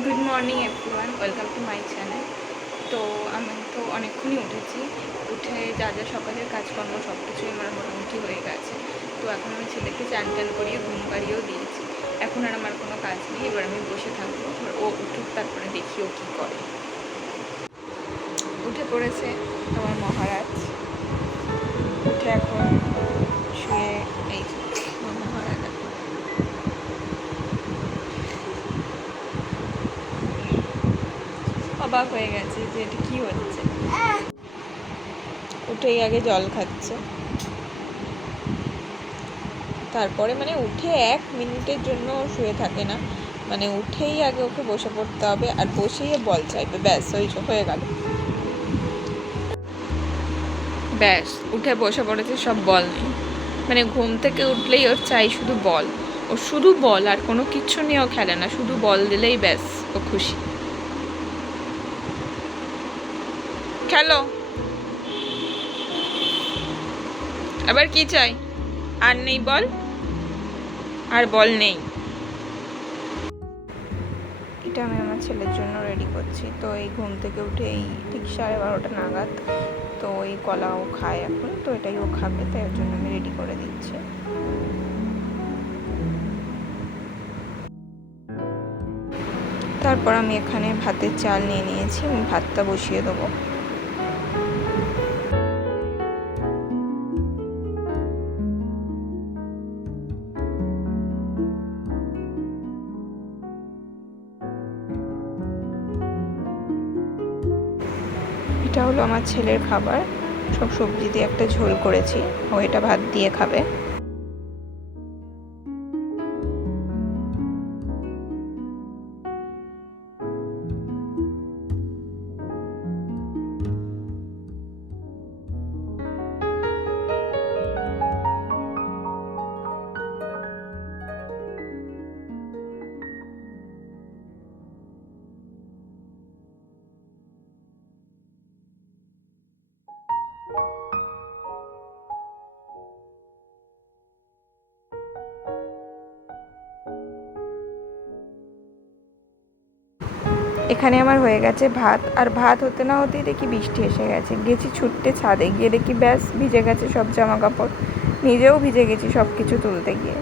Good morning everyone welcome to my channel তো আমি তো অনেকক্ষণই উঠেছি। উঠে যা যা সকালের কাজকর্ম সব কিছুই আমার মোটামুটি হয়ে গেছে। তো এখন আমি ছেলেকে চান টান করিয়ে ঘুম পাড়িয়েও দিয়েছি। এখন আর আমার কোনো কাজ নেই। এবার আমি বসে থাকব। ও উঠুক, তারপরে দেখি ও কী করে। উঠে পড়েছে আমার মহারাজ। উঠে এখন শুয়ে এই যে, আমার মহারাজ এখন অবাক হয়ে গেছে যে এটা কি হচ্ছে? উঠেই আগে জল খাচ্ছে। তারপরে মানে উঠে এক মিনিটের জন্য শুয়ে থাকে না। মানে উঠেই আগে ওকে বসে পড়তে হবে আর বসেই বল চাইবে। ব্যাস ওই হয়ে গেল। ব্যাস উঠে বসে পড়েছে সব বল নেই। মানে ঘুম থেকে উঠলেই ওর চাই শুধু বল। ও শুধু বল আর কোনো কিচ্ছু নিয়েও খেলে না শুধু বল দিলেই ব্যাস ও খুশি। খেলো। আবার কি চাই? আর নেই বল। আর বল নেই। এটা আমি আমার ছেলের জন্য রেডি করছি। তো এই ঘুম থেকে উঠে এই ঠিক সাড়ে বারোটা নাগাদ তো এই কলা ও খায় এখন। তো এটাই ও খাবে, তাই ওর জন্য আমি রেডি করে দিচ্ছি। তারপর আমি এখানে ভাতের চাল নিয়ে নিয়েছি। আমি ভাতটা বসিয়ে দেবো। এটা হলো আমার ছেলের খাবার। সব সবজি দিয়ে একটা ঝোল করেছি। ও এটা ভাত দিয়ে খাবে। এখানে আমার হয়ে গেছে ভাত। আর ভাত হতে না হতেই দেখি বৃষ্টি এসে গেছে। গেছি ছুটতে ছাদে, গিয়ে দেখি ব্যাস ভিজে গেছে সব জামা কাপড় নিজেও ভিজে গেছি সব কিছু তুলতে গিয়ে।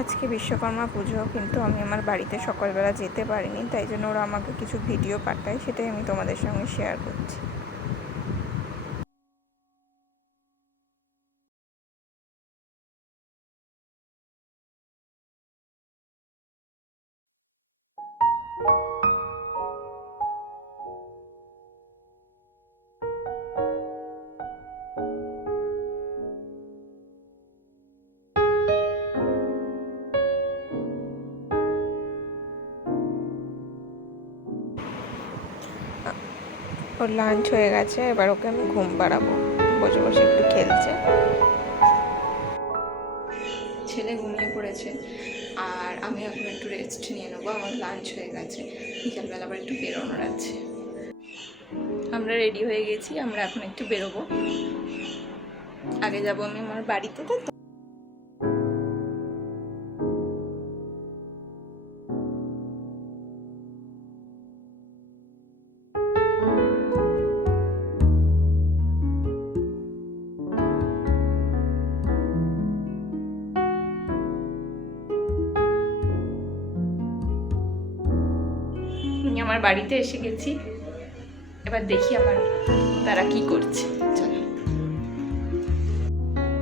আজকে বিশ্বকর্মা পুজো কিন্তু আমি আমার বাড়িতে সকালবেলা যেতে পারিনি, তাই জন্য ওরা আমাকে কিছু ভিডিও পাঠায়, সেটাই আমি তোমাদের সঙ্গে শেয়ার করছি। ওর লাঞ্চ হয়ে গেছে, এবার ওকে আমি ঘুম পাড়াবো। বসে বসে একটু খেলছে। ছেলে ঘুমিয়ে পড়েছে, আর আমি এখন একটু রেস্ট নিয়ে নেব, আমার লাঞ্চ হয়ে গেছে। বিকালবেলা আবার একটু বেরোনোর আছে। আমরা রেডি হয়ে গেছি, আমরা এখন একটু বেরোবো। আগে যাব আমি আমার বাড়িতে তো? আমার বাড়িতে এসে গেছি। এবার দেখি আমার তারা কি করছে। চলো।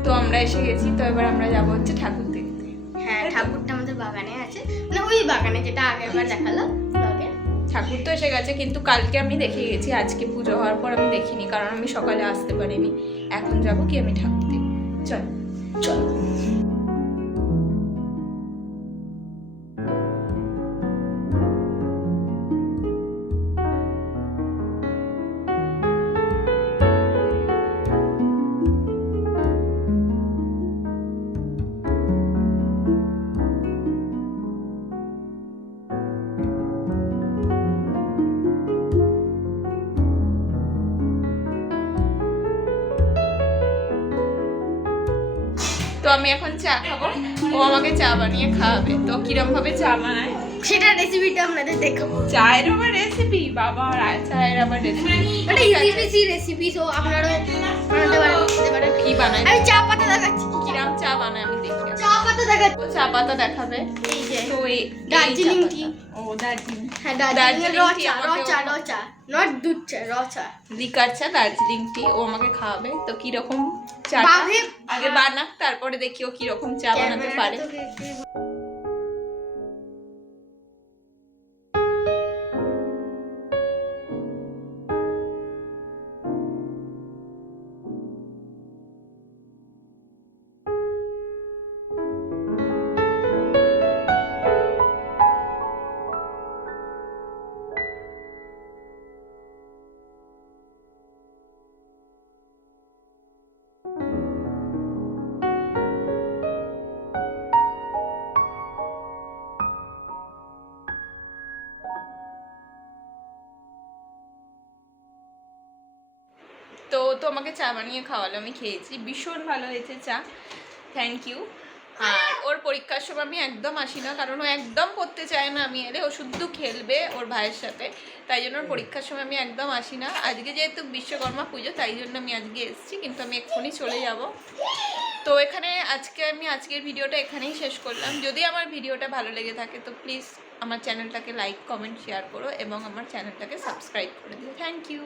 তো আমরা এসে গেছি তো এবার আমরা যাব হচ্ছে ঠাকুর দেখতে। হ্যাঁ ঠাকুরটা আমাদের বাগানে আছে। মানে ওই বাগানে যেটা আগের বার দেখাল ঠাকুর তো এসে গেছে কিন্তু কালকে আমি দেখে গেছি আজকে পুজো হওয়ার পর আমি দেখিনি কারণ আমি সকালে আসতে পারিনি। এখন যাব কি আমি ঠাকুর দেখতে। চল চল। আমি এখন চা খাব। ও আমাকে চা বানিয়ে খাওয়াবে। তো কিরম ভাবে চা বানায়? সেটা রেসিপিটা আপনাদের দেখাবো। চায়ের আবার রেসিপি বাবা আর চায়ের আবার রেসিপি মানে ইজি বেশি রেসিপি তো আপনারা বানাতে পারেন পারেন। কি বানায়? আমি চা পাতা দেখাচ্ছি। কিরম চা বানায় আমি দেখি পাতা চা পাতা দেখাবে। এই যে। তো এই দার্জিলিং টি। ও দার্জিলিং। হ্যাঁ দার্জিলিং র টি চা র চা ও- র চা নট দুধ চা র চা লিকার চা দার্জিলিং টি ও আমাকে খাওয়াবে। তো কীরকম চা আগে বানাক তারপরে দেখি ও কীরকম চা বানাতে পারে। একটু- চা বানিয়ে খাওয়ালো আমি খেয়েছি। ভীষণ ভালো হয়েছে চা। থ্যাংক ইউ আর ওর পরীক্ষার সময় আমি একদম আসি না কারণ ও একদম পড়তে চায় না। আমি এলে ও শুধু খেলবে ওর ভাইয়ের সাথে। তাই জন্য ওর পরীক্ষার সময় আমি একদম আসি না। আজকে যেহেতু বিশ্বকর্মা পুজো তাই জন্য আমি আজকে এসেছি কিন্তু আমি এক্ষুনি চলে যাব। তো এখানে আজকে আমি আজকের ভিডিওটা এখানেই শেষ করলাম। যদি আমার ভিডিওটা ভালো লেগে থাকে তো প্লিজ আমার চ্যানেলটাকে লাইক কমেন্ট শেয়ার করো এবং আমার চ্যানেলটাকে সাবস্ক্রাইব করে দিও। Thank you